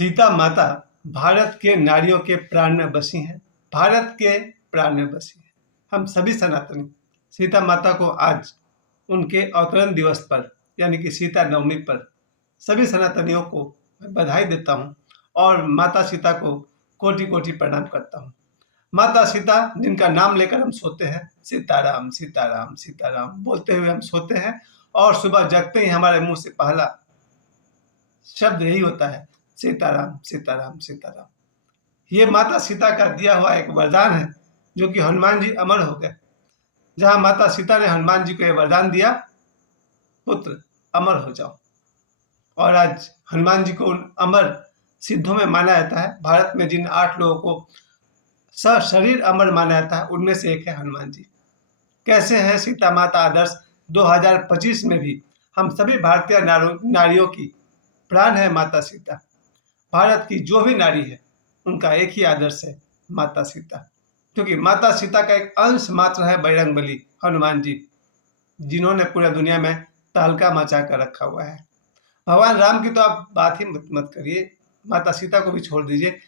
सीता माता भारत के नारियों के प्राण में बसी हैं, भारत के प्राण में बसी हैं। हम सभी सनातनी सीता माता को आज उनके अवतरण दिवस पर यानी कि सीता नवमी पर सभी सनातनियों को मैं बधाई देता हूँ और माता सीता को कोटि कोटि प्रणाम करता हूँ। माता सीता जिनका नाम लेकर हम सोते हैं, सीताराम सीताराम सीताराम बोलते हुए हम सोते हैं और सुबह जगते ही हमारे मुंह से पहला शब्द यही होता है, सीताराम सीताराम सीताराम। ये माता सीता का दिया हुआ एक वरदान है जो कि हनुमान जी अमर हो गए। जहां माता सीता ने हनुमान जी को यह वरदान दिया, पुत्र अमर हो जाओ, और आज हनुमान जी को उन अमर सिद्धों में माना जाता है। भारत में जिन 8 लोगों को सशरीर अमर माना जाता है उनमें से एक है हनुमान जी। कैसे है सीता माता आदर्श 2025 में भी हम सभी भारतीय नारियों की प्राण है माता सीता। भारत की जो भी नारी है उनका एक ही आदर्श है, माता सीता, क्योंकि माता सीता का एक अंश मात्र है बजरंगबली हनुमान जी, जिन्होंने पूरी दुनिया में तहलका मचा कर रखा हुआ है। भगवान राम की तो आप बात ही मत करिए, माता सीता को भी छोड़ दीजिए।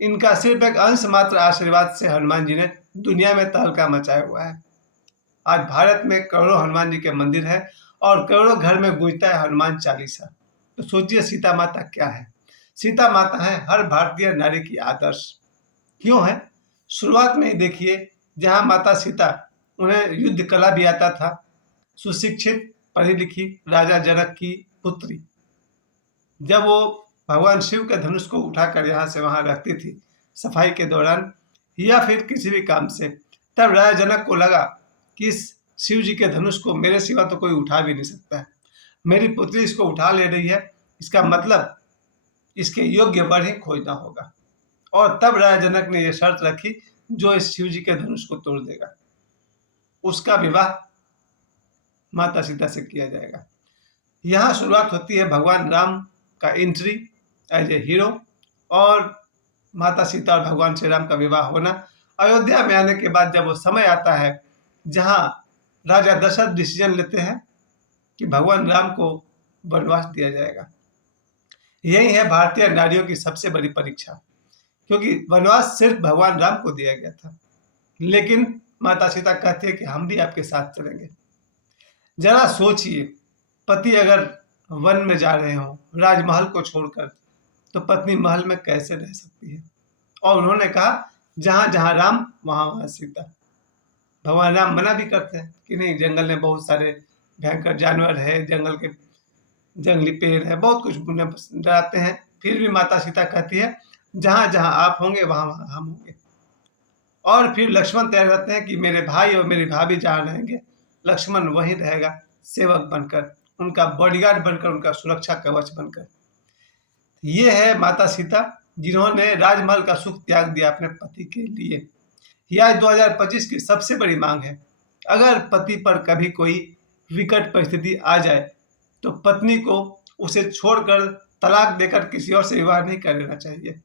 इनका सिर्फ एक अंश मात्र आशीर्वाद से हनुमान जी ने दुनिया में तहलका मचाया हुआ है। आज भारत में करोड़ों हनुमान जी के मंदिर है और करोड़ों घर में गूंजता है हनुमान चालीसा। तो सोचिए सीता माता क्या है। सीता माता है हर भारतीय नारी की आदर्श। क्यों है? शुरुआत में ही देखिए, जहां माता सीता, उन्हें युद्ध कला भी आता था, सुशिक्षित पढ़ी लिखी राजा जनक की पुत्री, जब वो भगवान शिव के धनुष को उठाकर यहाँ से वहां रखती थी सफाई के दौरान या फिर किसी भी काम से, तब राजा जनक को लगा कि इस शिव जी के धनुष को मेरे सिवा तो कोई उठा भी नहीं सकता है। मेरी पुत्री इसको उठा ले रही है, इसका मतलब इसके योग्य वर ही खोजना होगा। और तब राजा जनक ने यह शर्त रखी, जो इस शिव जी के धनुष को तोड़ देगा उसका विवाह माता सीता से किया जाएगा। यहाँ शुरुआत होती है भगवान राम का एंट्री एज ए हीरो और माता सीता और भगवान श्री राम का विवाह होना। अयोध्या में आने के बाद जब वो समय आता है जहाँ राजा दशरथ डिसीजन लेते हैं कि भगवान राम को वनवास दिया जाएगा। यही है भारतीय नारियों की सबसे बड़ी परीक्षा, क्योंकि वनवास सिर्फ भगवान राम को दिया गया था, लेकिन माता सीता कहती है कि हम भी आपके साथ चलेंगे। जरा सोचिए, पति अगर वन में जा रहे हो राजमहल को छोड़कर, तो पत्नी महल में कैसे रह सकती है? और उन्होंने कहा जहां जहां राम वहां वहां सीता। भगवान राम मना भी करते हैं कि नहीं, जंगल में बहुत सारे भयंकर जानवर है, जंगल के जंगली पेड़ है, बहुत कुछ उन्हें डराते हैं। फिर भी माता सीता कहती है जहां जहां आप होंगे वहां वहां हम होंगे। और फिर लक्ष्मण तय रहते हैं कि मेरे भाई और मेरी भाभी जहां रहेंगे लक्ष्मण वहीं रहेगा, सेवक बनकर, उनका बॉडीगार्ड बनकर, उनका सुरक्षा कवच बनकर। ये है माता सीता, जिन्होंने राजमहल का सुख त्याग दिया अपने पति के लिए। यह आज 2025 की सबसे बड़ी मांग है। अगर पति पर कभी कोई विकट परिस्थिति आ जाए तो पत्नी को उसे छोड़कर तलाक देकर किसी और से विवाह नहीं कर लेना चाहिए।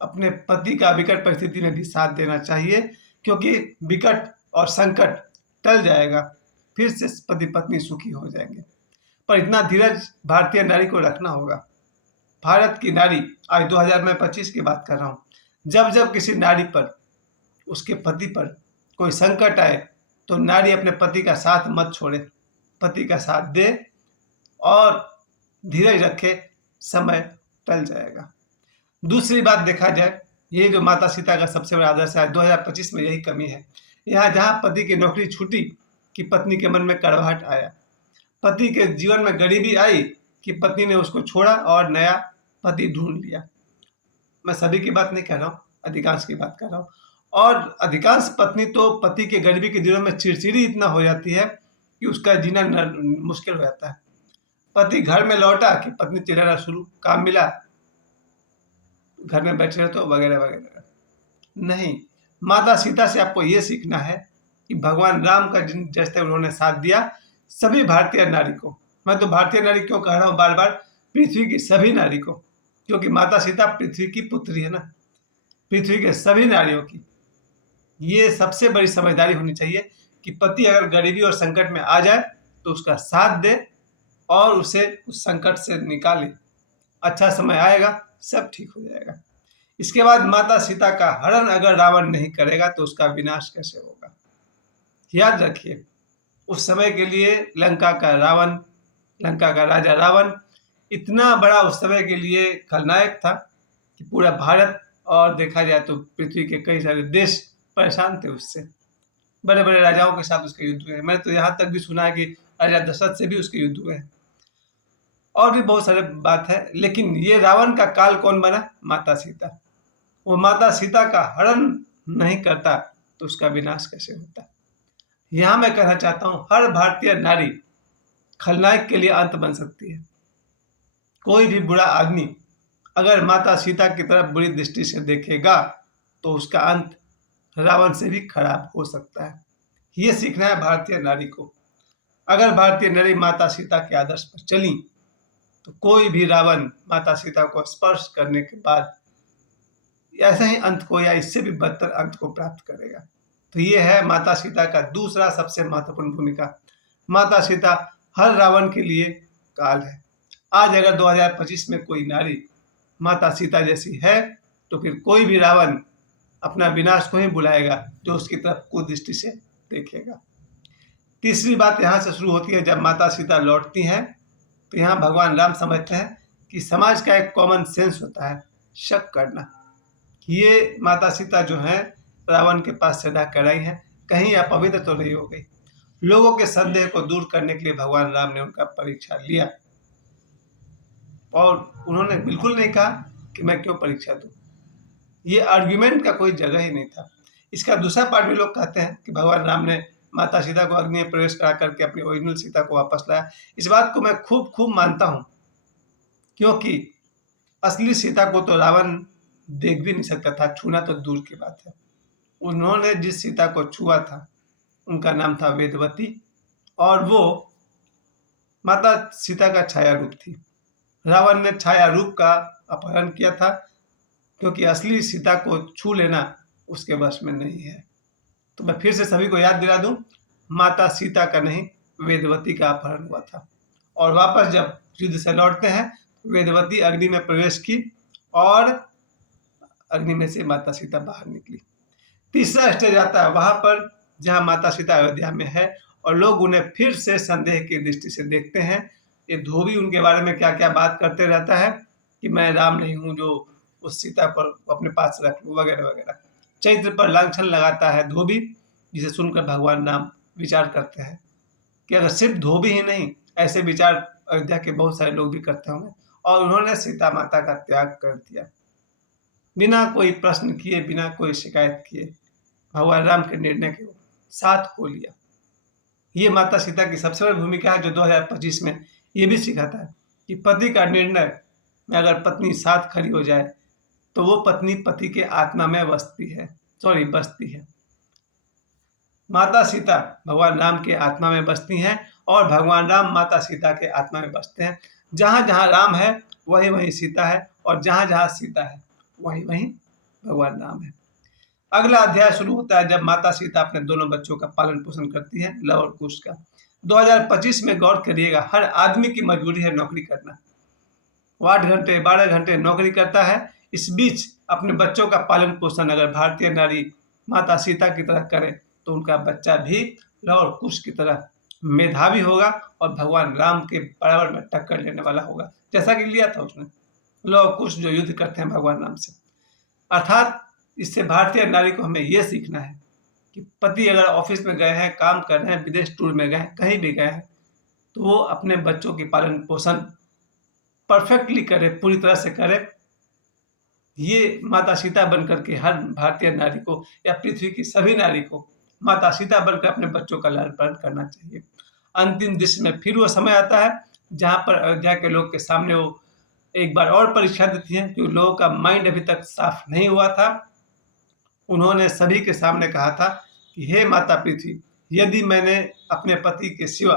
अपने पति का विकट परिस्थिति में भी साथ देना चाहिए, क्योंकि विकट और संकट टल जाएगा, फिर से पति पत्नी सुखी हो जाएंगे। पर इतना धीरज भारतीय नारी को रखना होगा। भारत की नारी, आज 2025 की बात कर रहा हूँ, जब जब किसी नारी पर, उसके पति पर कोई संकट आए तो नारी अपने पति का साथ मत छोड़े, पति का साथ दे और धीरज रखे, समय टल जाएगा। दूसरी बात देखा जाए, ये जो माता सीता का सबसे बड़ा आदर्श है 2025 में, यही कमी है। यहाँ जहाँ पति की नौकरी छूटी कि पत्नी के मन में कड़वाहट आया, पति के जीवन में गरीबी आई कि पत्नी ने उसको छोड़ा और नया पति ढूंढ लिया। मैं सभी की बात नहीं कर रहा हूँ, अधिकांश की बात कर रहा हूँ। और अधिकांश पत्नी तो पति के गरीबी के दिनों में चिड़चिड़ी इतना हो जाती है कि उसका जीना मुश्किल हो जाता है। पति घर में लौटा कि पत्नी चिल्लाना शुरू, काम मिला घर में बैठे रहो तो, वगैरह वगैरह। नहीं, माता सीता से आपको ये सीखना है कि भगवान राम का जैसे उन्होंने साथ दिया, सभी भारतीय नारी को, मैं तो भारतीय नारी क्यों कह रहा हूँ बार बार, पृथ्वी की सभी नारी को, क्योंकि माता सीता पृथ्वी की पुत्री है ना, पृथ्वी के सभी नारियों की ये सबसे बड़ी समझदारी होनी चाहिए कि पति अगर गरीबी और संकट में आ जाए तो उसका साथ दे और उसे उस संकट से निकाले। अच्छा समय आएगा, सब ठीक हो जाएगा। इसके बाद माता सीता का हरण अगर रावण नहीं करेगा तो उसका विनाश कैसे होगा। याद रखिए, उस समय के लिए लंका का राजा रावण इतना बड़ा उस समय के लिए खलनायक था कि पूरा भारत और देखा जाए तो पृथ्वी के कई सारे देश परेशान थे उससे। बड़े बड़े राजाओं के साथ उसके युद्ध हुए हैं। मैंने तो यहाँ तक भी सुना है कि राजा दशरथ से भी उसके युद्ध हुए हैं। और भी बहुत सारे बात है, लेकिन ये रावण का काल कौन बना? माता सीता। वो माता सीता का हरण नहीं करता तो उसका विनाश कैसे होता। यहाँ मैं कहना चाहता हूँ, हर भारतीय नारी खलनायक के लिए अंत बन सकती है। कोई भी बुरा आदमी अगर माता सीता की तरफ बुरी दृष्टि से देखेगा तो उसका अंत रावण से भी खराब हो सकता है। ये सीखना है भारतीय नारी को। अगर भारतीय नारी माता सीता के आदर्श पर चली तो कोई भी रावण माता सीता को स्पर्श करने के बाद ऐसे ही अंत को या इससे भी बदतर अंत को प्राप्त करेगा। तो ये है माता सीता का दूसरा सबसे महत्वपूर्ण भूमिका। माता सीता हर रावण के लिए काल है। आज अगर 2025 में कोई नारी माता सीता जैसी है तो फिर कोई भी रावण अपना विनाश को ही बुलाएगा जो उसकी तरफ कुदृष्टि से देखेगा। तीसरी बात यहाँ से शुरू होती है, जब माता सीता लौटती हैं तो यहाँ भगवान राम समझते हैं कि समाज का एक कॉमन सेंस होता है शक करना। ये माता सीता जो है रावण के पास सदा कराई है, कहीं अपवित्र तो नहीं हो गई। लोगों के संदेह को दूर करने के लिए भगवान राम ने उनका परीक्षा लिया और उन्होंने बिल्कुल नहीं कहा कि मैं क्यों परीक्षा दूं। ये आर्ग्यूमेंट का कोई जगह ही नहीं था। इसका दूसरा पार्ट भी लोग कहते हैं कि भगवान राम ने माता सीता को अग्नि में प्रवेश करा करके अपनी ओरिजिनल सीता को वापस लाया। इस बात को मैं खूब मानता हूँ, क्योंकि असली सीता को तो रावण देख भी नहीं सकता था, छूना तो दूर की बात है। उन्होंने जिस सीता को छुआ था उनका नाम था वेदवती और वो माता सीता का छाया रूप थी। रावण ने छाया रूप का अपहरण किया था, क्योंकि असली सीता को छू लेना उसके वश में नहीं है। तो मैं फिर से सभी को याद दिला दूं, माता सीता का नहीं वेदवती का अपहरण हुआ था। और वापस जब युद्ध से लौटते हैं वेदवती अग्नि में प्रवेश की और अग्नि में से माता सीता बाहर निकली। तीसरा स्टेज आता है वहां पर जहां माता सीता अयोध्या में है और लोग उन्हें फिर से संदेह की दृष्टि से देखते हैं। ये धोबी उनके बारे में क्या क्या बात करते रहता है कि मैं राम नहीं हूं जो उस सीता पर अपने पास रख लूं वगैरह वगैरह। चैत्र पर लांछन लगाता है धोबी, जिसे सुनकर भगवान राम विचार करते हैं कि अगर सिर्फ धोबी ही नहीं, ऐसे विचार अयोध्या के बहुत सारे लोग भी करते होंगे। और उन्होंने सीता माता का त्याग कर दिया बिना कोई प्रश्न किए, बिना कोई शिकायत किए। भगवान राम के निर्णय के साथ हो लिया। ये माता सीता की सबसे बड़ी भूमिका है जो 2025 में ये भी सिखाता है कि पति का निर्णय में अगर पत्नी साथ खड़ी हो जाए तो वो पत्नी पति के आत्मा में बसती है। माता सीता भगवान राम के आत्मा में बसती हैं और भगवान राम माता सीता के आत्मा में बसते हैं। जहाँ जहाँ राम है वहीं वहीं सीता है और जहाँ जहाँ सीता है वहीं वहीं भगवान राम है। अगला अध्याय शुरू होता है जब माता सीता अपने दोनों बच्चों का पालन पोषण करती है, लव और कुश का। 2025 में गौर करिएगा, हर आदमी की मजबूरी है नौकरी करना। वो 8 घंटे 12 घंटे नौकरी करता है, इस बीच अपने बच्चों का पालन पोषण अगर भारतीय नारी माता सीता की तरह करे तो उनका बच्चा भी लव और कुश की तरह मेधावी होगा और भगवान राम के बराबर में टक्कर लेने वाला होगा, जैसा कि लिया था उसने। लव और कुश जो युद्ध करते हैं भगवान राम से। अर्थात इससे भारतीय नारी को हमें यह सीखना है कि पति अगर ऑफिस में गए हैं, काम कर रहे हैं, विदेश टूर में गए हैं, कहीं भी गए हैं, तो वो अपने बच्चों की पालन पोषण परफेक्टली करे, पूरी तरह से करे। ये माता सीता बनकर के हर भारतीय नारी को या पृथ्वी की सभी नारी को माता सीता बनकर अपने बच्चों का लालन पालन करना चाहिए। अंतिम दृश्य में फिर वो समय आता है जहाँ पर अयोध्या के लोग के सामने वो एक बार और परीक्षा देती है, क्योंकि लोगों का माइंड अभी तक साफ नहीं हुआ था। उन्होंने सभी के सामने कहा था कि हे माता पृथ्वी, यदि मैंने अपने पति के सिवा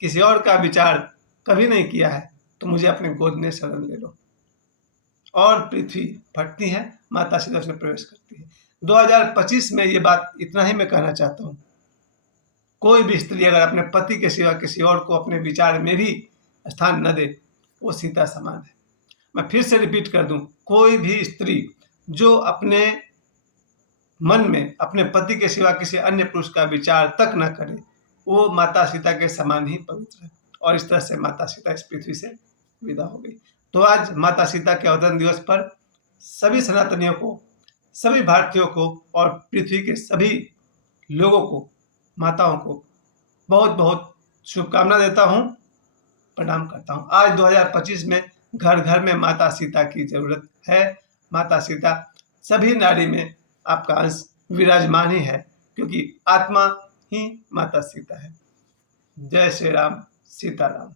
किसी और का विचार कभी नहीं किया है तो मुझे अपने गोद में शरण ले लो। और पृथ्वी फटती है, माता सीता उसमें प्रवेश करती है। 2025 में ये बात इतना ही मैं कहना चाहता हूँ, कोई भी स्त्री अगर अपने पति के सिवा किसी और को अपने विचार में भी स्थान न दे, वो सीता समान है। मैं फिर से रिपीट कर दूं, कोई भी स्त्री जो अपने मन में अपने पति के सिवा किसी अन्य पुरुष का विचार तक न करे, वो माता सीता के समान ही पवित्र है। और इस तरह से माता सीता इस पृथ्वी से विदा हो गई। तो आज माता सीता के अवतरण दिवस पर सभी सनातनियों को, सभी भारतीयों को और पृथ्वी के सभी लोगों को, माताओं को बहुत बहुत शुभकामना देता हूँ, प्रणाम करता हूँ। आज 2025 में घर घर में माता सीता की जरूरत है। माता सीता सभी नारी में आपका अंश विराजमान ही है, क्योंकि आत्मा ही माता सीता है। जय श्री राम, सीताराम।